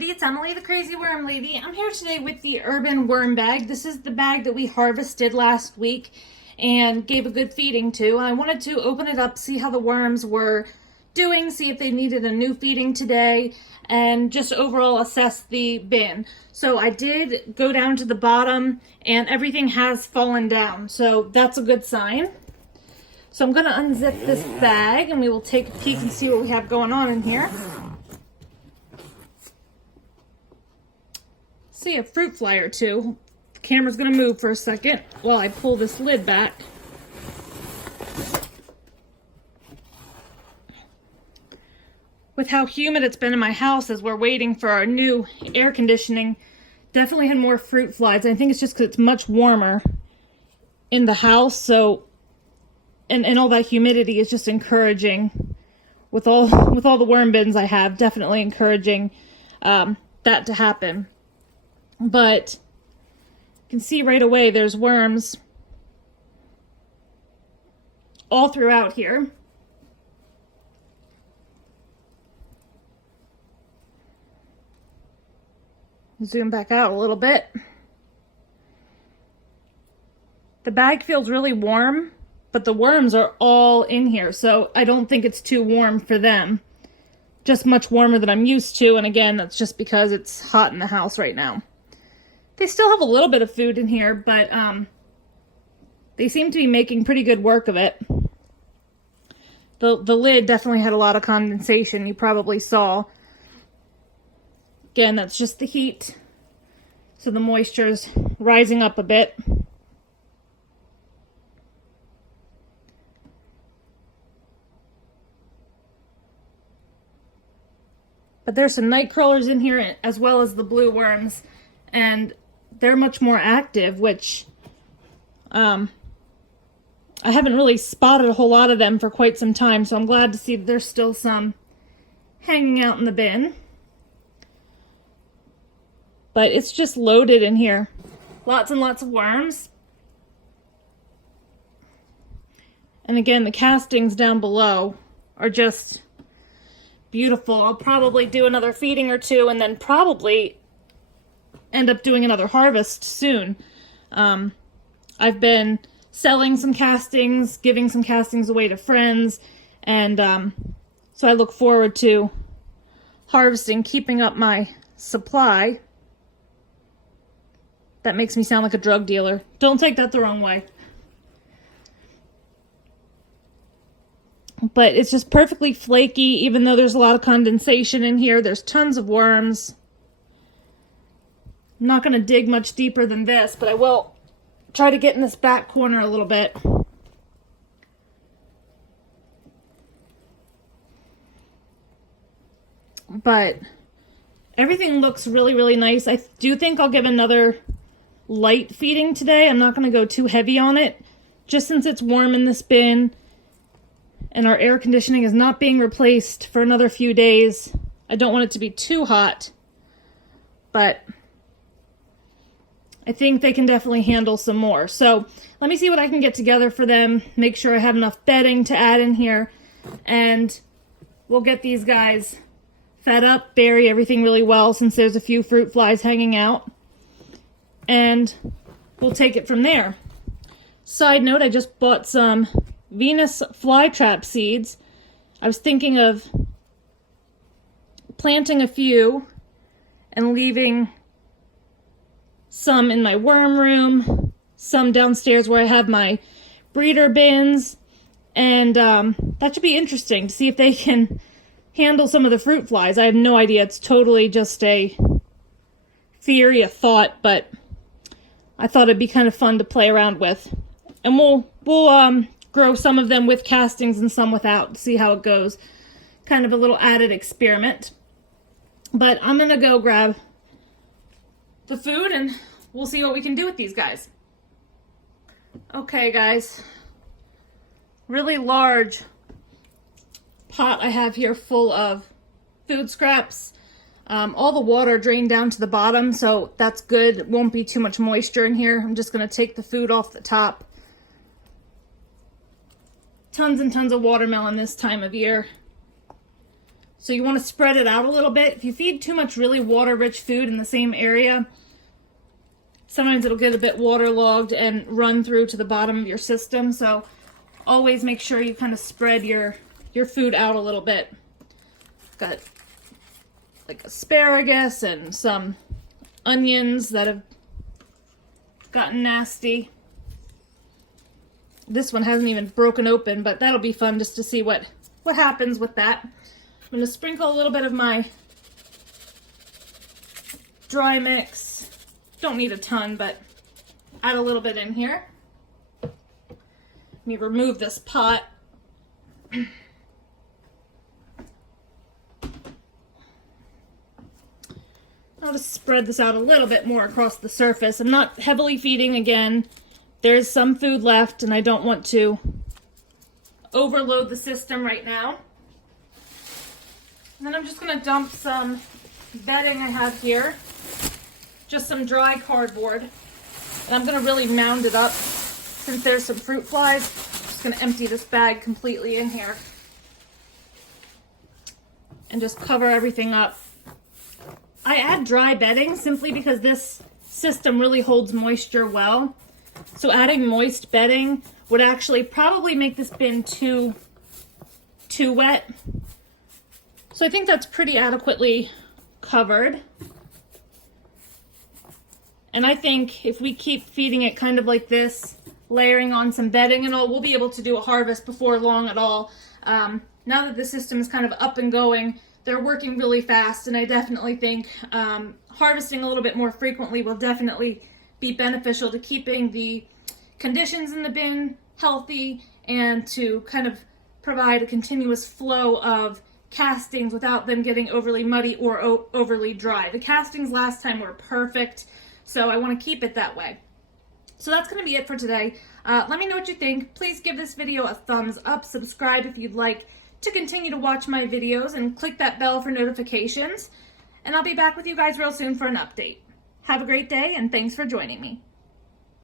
everybody, it's Emily the Crazy Worm Lady. I'm here today with the Urban Worm Bag. This is the bag that we harvested last week and gave a good feeding to. I wanted to open it up, see how the worms were doing, see if they needed a new feeding today, and just overall assess the bin. So I did go down to the bottom and everything has fallen down, so that's a good sign. So I'm going to unzip this bag and we will take a peek and see what we have going on in here. See a fruit fly or two. The camera's gonna move for a second while I pull this lid back. With how humid it's been in my house as we're waiting for our new air conditioning, definitely had more fruit flies. I think it's just because it's much warmer in the house, so and all that humidity is just encouraging. With all the worm bins I have, definitely encouraging that to happen. But you can see right away there's worms all throughout here. Zoom back out a little bit. The bag feels really warm, but the worms are all in here, so I don't think it's too warm for them. Just much warmer than I'm used to, and again, that's just because it's hot in the house right now. They still have a little bit of food in here, but they seem to be making pretty good work of it. The lid definitely had a lot of condensation, you probably saw. Again, that's just the heat, so the moisture's rising up a bit. But there's some night crawlers in here as well as the blue worms, and they're much more active, which I haven't really spotted a whole lot of them for quite some time, so I'm glad to see that there's still some hanging out in the bin. But it's just loaded in here. Lots and lots of worms. And again, the castings down below are just beautiful. I'll probably do another feeding or two and then probably end up doing another harvest soon. I've been selling some castings, giving some castings away to friends, and so I look forward to harvesting, keeping up my supply. That makes me sound like a drug dealer. Don't take that the wrong way. But it's just perfectly flaky, even though there's a lot of condensation in here. There's tons of worms. I'm not going to dig much deeper than this, but I will try to get in this back corner a little bit. But everything looks really, really nice. I do think I'll give another light feeding today. I'm not going to go too heavy on it, just since it's warm in this bin and our air conditioning is not being replaced for another few days. I don't want it to be too hot, but I think they can definitely handle some more. So let me see what I can get together for them, make sure I have enough bedding to add in here, and we'll get these guys fed up, bury everything really well since there's a few fruit flies hanging out, and we'll take it from there. Side note, I just bought some Venus flytrap seeds. I was thinking of planting a few and leaving some in my worm room, some downstairs where I have my breeder bins, and that should be interesting to see if they can handle some of the fruit flies. I have no idea. It's totally just a theory, a thought, but I thought it'd be kind of fun to play around with. And we'll grow some of them with castings and some without, see how it goes. Kind of a little added experiment. But I'm gonna go grab the food and we'll see what we can do with these guys. Okay, guys. Really large pot I have here full of food scraps. All the water drained down to the bottom, so that's good. It won't be too much moisture in here. I'm just gonna take the food off the top. Tons and tons of watermelon this time of year. So you want to spread it out a little bit. If you feed too much really water-rich food in the same area, sometimes it'll get a bit waterlogged and run through to the bottom of your system. So always make sure you kind of spread your food out a little bit. Got like asparagus and some onions that have gotten nasty. This one hasn't even broken open, but that'll be fun just to see what happens with that. I'm going to sprinkle a little bit of my dry mix. Don't need a ton, but add a little bit in here. Let me remove this pot. I'll just spread this out a little bit more across the surface. I'm not heavily feeding again. There's some food left and I don't want to overload the system right now. And then I'm just going to dump some bedding I have here. Just some dry cardboard. And I'm going to really mound it up since there's some fruit flies. I'm just going to empty this bag completely in here. And just cover everything up. I add dry bedding simply because this system really holds moisture well. So adding moist bedding would actually probably make this bin too wet. So I think that's pretty adequately covered. And I think if we keep feeding it kind of like this, layering on some bedding and all, we'll be able to do a harvest before long at all. Now that the system is kind of up and going, they're working really fast, and I definitely think harvesting a little bit more frequently will definitely be beneficial to keeping the conditions in the bin healthy and to kind of provide a continuous flow of castings without them getting overly muddy or overly dry. The castings last time were perfect, so I want to keep it that way. So that's going to be it for today. Let me know what you think. Please give this video a thumbs up, subscribe if you'd like to continue to watch my videos, and click that bell for notifications. And I'll be back with you guys real soon for an update. Have a great day, and thanks for joining me.